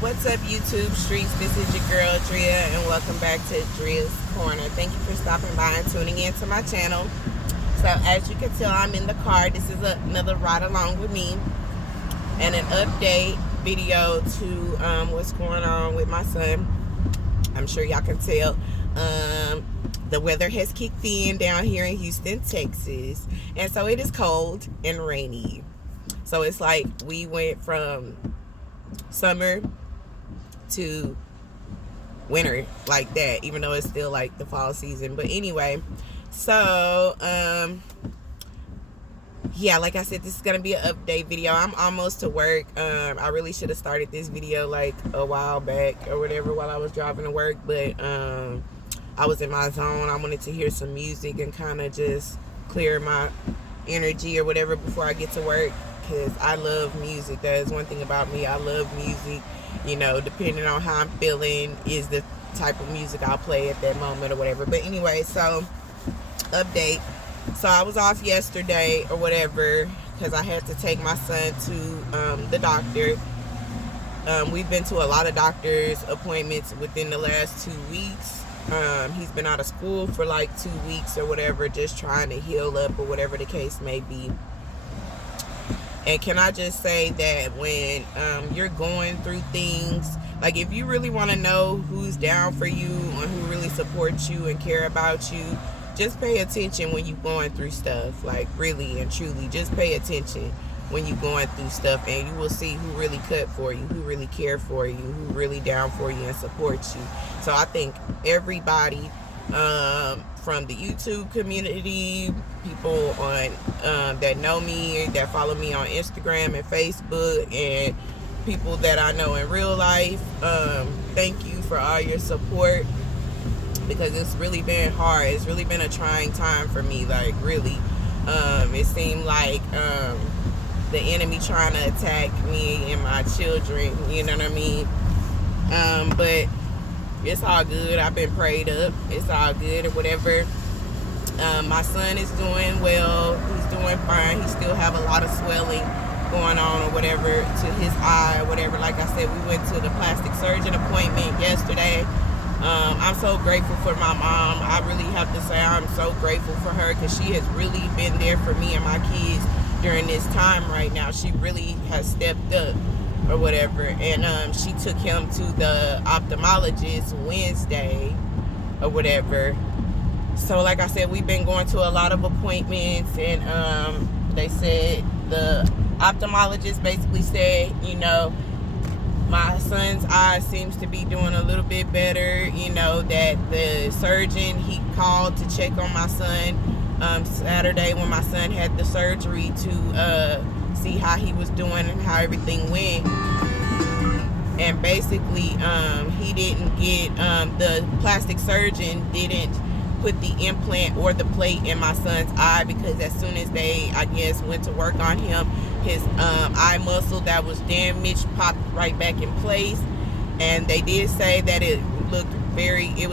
What's up, YouTube streets? This is your girl Drea, and welcome back to Drea's Corner. Thank you for stopping by and tuning in to my channel. So, as you can tell, I'm in the car. This is another ride along with me, and an update video to what's going on with my son. I'm sure y'all can tell. The weather has kicked in down here in Houston, Texas, and so it is cold and rainy. So it's like we went from summer to winter like that, even though it's still like the fall season. But anyway, so yeah, like I said, this is gonna be an update video. I'm almost to work. I really should have started this video like a while back or whatever while I was driving to work, but I was in my zone. I wanted to hear some music and kind of just clear my energy or whatever before I get to work, because I love music. That is one thing about me. I love music. You know, depending on how I'm feeling is the type of music I'll play at that moment or whatever. But anyway, so update. So I was off yesterday or whatever because I had to take my son to the doctor. We've been to a lot of doctor's appointments within the last 2 weeks. He's been out of school for like 2 weeks or whatever, just trying to heal up or whatever the case may be. And can I just say that when you're going through things, like if you really want to know who's down for you and who really supports you and care about you, just pay attention when you're going through stuff. Like really and truly, just pay attention when you're going through stuff, and you will see who really cut for you, who really care for you, who really down for you and supports you. So I think everybody, from the YouTube community, people on that know me, that follow me on Instagram and Facebook, and people that I know in real life, thank you for all your support, because it's really been hard. It's really been a trying time for me. Like really, it seemed like the enemy trying to attack me and my children, you know what I mean? But it's all good. I've been prayed up. It's all good or whatever. My son is doing well. He's doing fine. He still have a lot of swelling going on or whatever to his eye or whatever. Like I said, we went to the plastic surgeon appointment yesterday. I'm so grateful for my mom. I really have to say I'm so grateful for her, because she has really been there for me and my kids during this time right now. She really has stepped up or whatever, and she took him to the ophthalmologist Wednesday or whatever. So like I said, we've been going to a lot of appointments, and they said, the ophthalmologist basically said, you know, my son's eye seems to be doing a little bit better. You know, that the surgeon, he called to check on my son Saturday when my son had the surgery to see how he was doing and how everything went. And basically, he didn't get, the plastic surgeon didn't put the implant or the plate in my son's eye, because as soon as they, I guess, went to work on him, his eye muscle that was damaged popped right back in place. And they did say that it was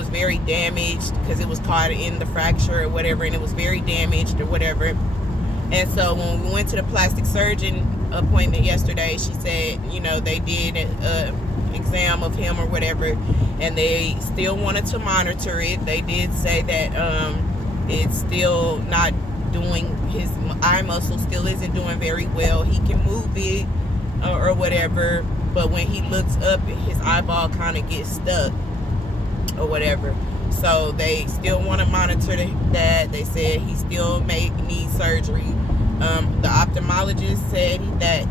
very damaged, because it was caught in the fracture or whatever, and it was very damaged or whatever. And so when we went to the plastic surgeon appointment yesterday, she said, you know, they did an exam of him or whatever, and they still wanted to monitor it. They did say that it's still not doing, his eye muscle still isn't doing very well. He can move it or whatever, but when he looks up, his eyeball kind of gets stuck or whatever. So they still want to monitor that. They said he still may need surgery. The ophthalmologist said that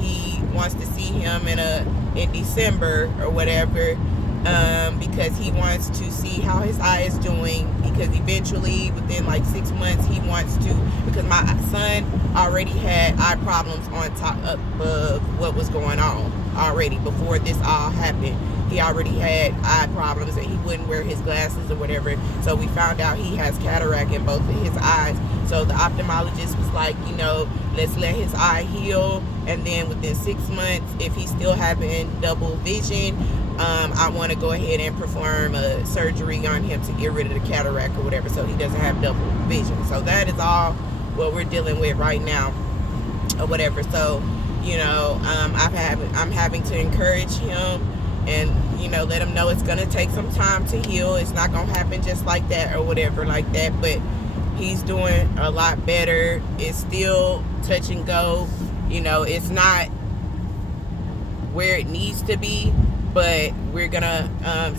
he wants to see him in December or whatever, because he wants to see how his eye is doing, because eventually within like 6 months he wants to, because my son already had eye problems on top of what was going on already before this all happened. He already had eye problems, and he wouldn't wear his glasses or whatever. So we found out he has cataract in both of his eyes. So the ophthalmologist was like, you know, let's let his eye heal, and then within 6 months, if he's still having double vision, I want to go ahead and perform a surgery on him to get rid of the cataract or whatever, so he doesn't have double vision. So that is all what we're dealing with right now or whatever. So You know, I'm having to encourage him and, you know, let him know it's going to take some time to heal. It's not going to happen just like that or whatever like that, but he's doing a lot better. It's still touch and go. You know, it's not where it needs to be, but we're going to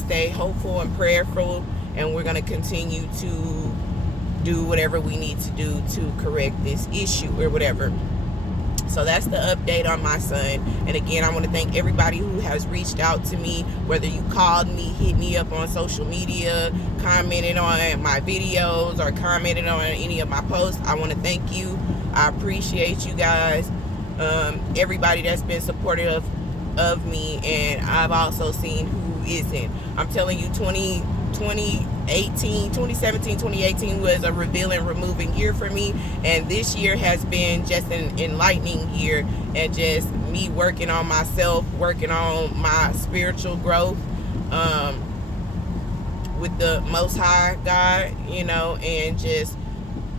stay hopeful and prayerful, and we're going to continue to do whatever we need to do to correct this issue or whatever. So that's the update on my son. And again, I want to thank everybody who has reached out to me, whether you called me, hit me up on social media, commented on my videos, or commented on any of my posts. I want to thank you. I appreciate you guys. Everybody that's been supportive of me, and I've also seen who isn't. I'm telling you, 2017, 2018 was a revealing, removing year for me, and this year has been just an enlightening year, and just me working on myself, working on my spiritual growth with the Most High God, you know, and just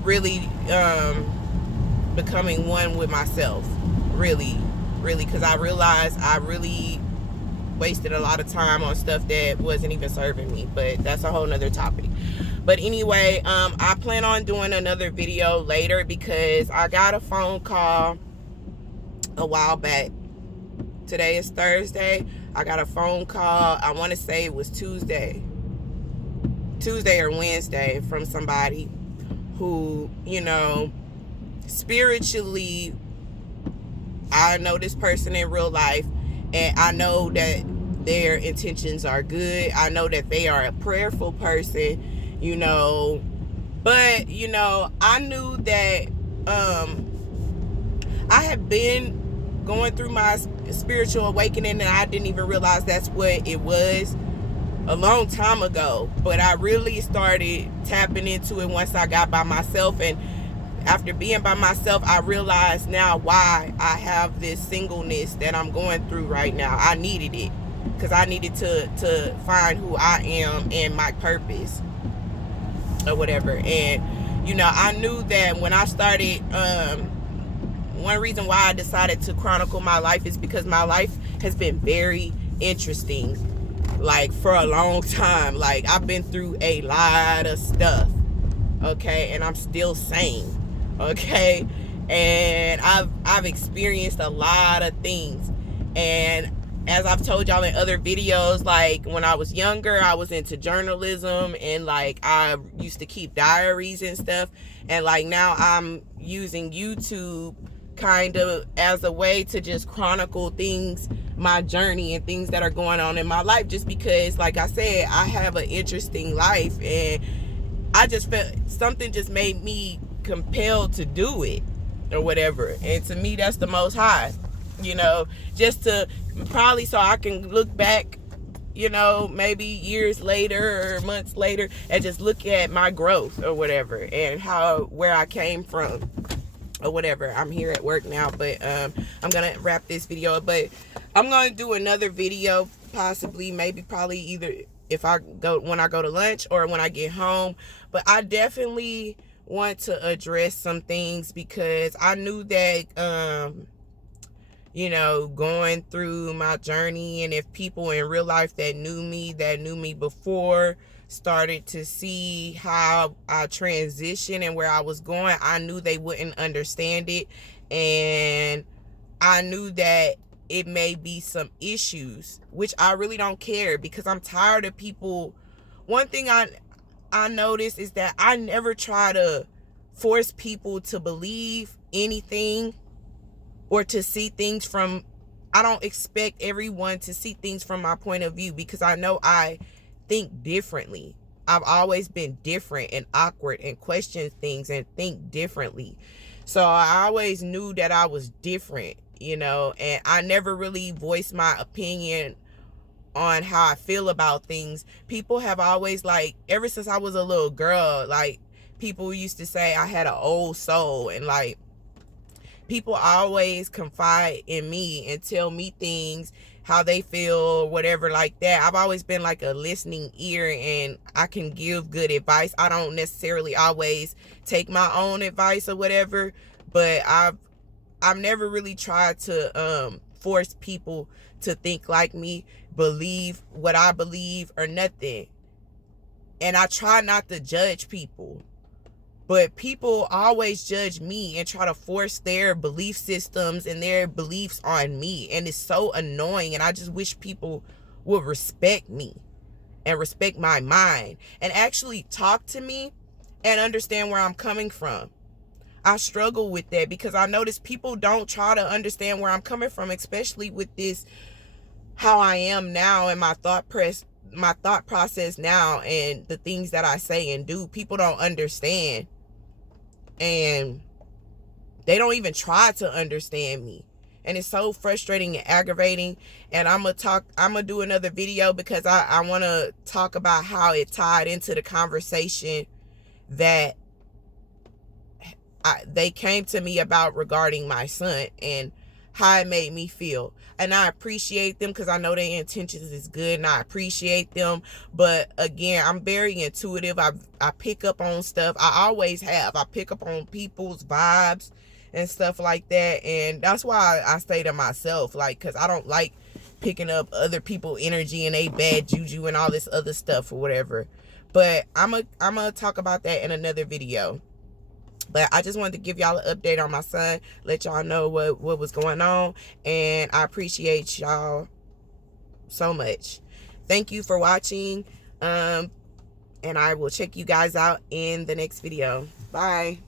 really becoming one with myself, really, because I realized I really wasted a lot of time on stuff that wasn't even serving me, but that's a whole nother topic. But anyway, I plan on doing another video later because I got a phone call a while back. Today is Thursday. I got a phone call, I want to say it was Tuesday or Wednesday, from somebody who, you know, spiritually, I know this person in real life, and I know that their intentions are good. I know that they are a prayerful person, you know, but, you know, I knew that I have been going through my spiritual awakening, and I didn't even realize that's what it was a long time ago. But I really started tapping into it once I got by myself, and after being by myself, I realize now why I have this singleness that I'm going through right now. I needed it because I needed to find who I am and my purpose or whatever. And, you know, I knew that when I started, one reason why I decided to chronicle my life is because my life has been very interesting, like, for a long time. Like, I've been through a lot of stuff, okay, and I'm still sane. Okay, and I've experienced a lot of things, and as I've told y'all in other videos, like, when I was younger, I was into journalism, and like I used to keep diaries and stuff, and like now I'm using YouTube kind of as a way to just chronicle things, my journey and things that are going on in my life, just because, like I said, I have an interesting life, and I just felt something just made me compelled to do it or whatever. And to me, that's the Most High, you know, just to probably so I can look back, you know, maybe years later or months later, and just look at my growth or whatever, and where I came from or whatever. I'm here at work now, but I'm gonna wrap this video up, but I'm gonna do another video, possibly, maybe, probably either when I go to lunch or when I get home. But I definitely want to address some things, because I knew that you know, going through my journey, and if people in real life that knew me before started to see how I transitioned and where I was going, I knew they wouldn't understand it, and I knew that it may be some issues, which I really don't care, because I'm tired of people. One thing I noticed is that I never try to force people to believe anything or to see things from, I don't expect everyone to see things from my point of view, because I know I think differently. I've always been different and awkward and question things and think differently. So I always knew that I was different, you know, and I never really voiced my opinion on how I feel about things. People have always, like, ever since I was a little girl, like, people used to say I had an old soul, and like, people always confide in me and tell me things, how they feel, or whatever like that. I've always been like a listening ear, and I can give good advice. I don't necessarily always take my own advice or whatever, but I've I've never really tried to force people to think like me, believe what I believe or nothing. And I try not to judge people. But people always judge me and try to force their belief systems and their beliefs on me. And it's so annoying. And I just wish people would respect me and respect my mind and actually talk to me and understand where I'm coming from. I struggle with that because I notice people don't try to understand where I'm coming from, especially with this, how I am now and my thought process now and the things that I say and do. People don't understand. And they don't even try to understand me. And it's so frustrating and aggravating. And I'm gonna do another video because I want to talk about how it tied into the conversation that they came to me about regarding my son and how it made me feel. And I appreciate them because I know their intentions is good and I appreciate them. But again, I'm very intuitive. I pick up on stuff. I always have. I pick up on people's vibes and stuff like that. And that's why I say to myself, like, because I don't like picking up other people's energy and they bad juju and all this other stuff or whatever. But I'm gonna talk about that in another video. But I just wanted to give y'all an update on my son, let y'all know what was going on. And I appreciate y'all so much. Thank you for watching. And I will check you guys out in the next video. Bye.